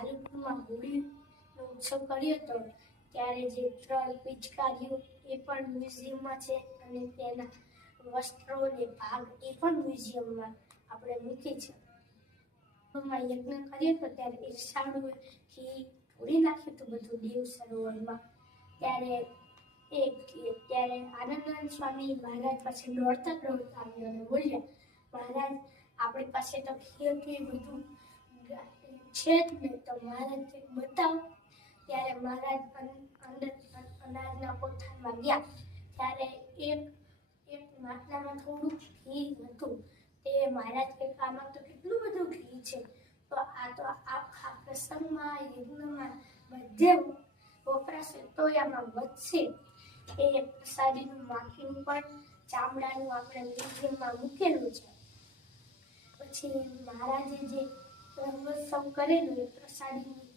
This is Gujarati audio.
ભાલપુરમાં હોળીનો ઉત્સવ કર્યો હતો, ત્યારે જે ત્રણ પિચકારીઓ એ પણ મ્યુઝિયમમાં છે અને તેના વસ્ત્રોને ભાગ એ પણ મ્યુઝિયમમાં આપણે મૂકી છે માં યજ્ઞ કર્યો હતો, ત્યારે ઈર્ષાળુએ ઘી ઢોળી નાખ્યું હતું બધું દેવ સરોવરમાં. ત્યારે એક ત્યારે આનંદાનંદ સ્વામી મહારાજ પાસે દોડતા દોડતા આવ્યો અને બોલ્યા, મહારાજ, આપણી પાસે તો ઘી હતું એ બધું. છે જ નહીં તો મહારાજ કંઈક બતાવો. ત્યારે મહારાજ અંદર અનાજના કોઠારમાં ગયા. ત્યારે એક એક માટલામાં થોડું ઘી હતું. તે મહારાજ કે, આમાં તો કેટલું બધું ઘી છે? તો આ તો આખા પ્રસંગમાં, યજ્ઞમાં બધે વપરાશે તો આમાં વધશે. એ પ્રસાદીનું માખીનું પણ ચામડાનું આપણે મ્યુઝિયમમાં મૂકેલું છે. પછી મહારાજે જે રંગોત્સવ કરેલું એ પ્રસાદીનું.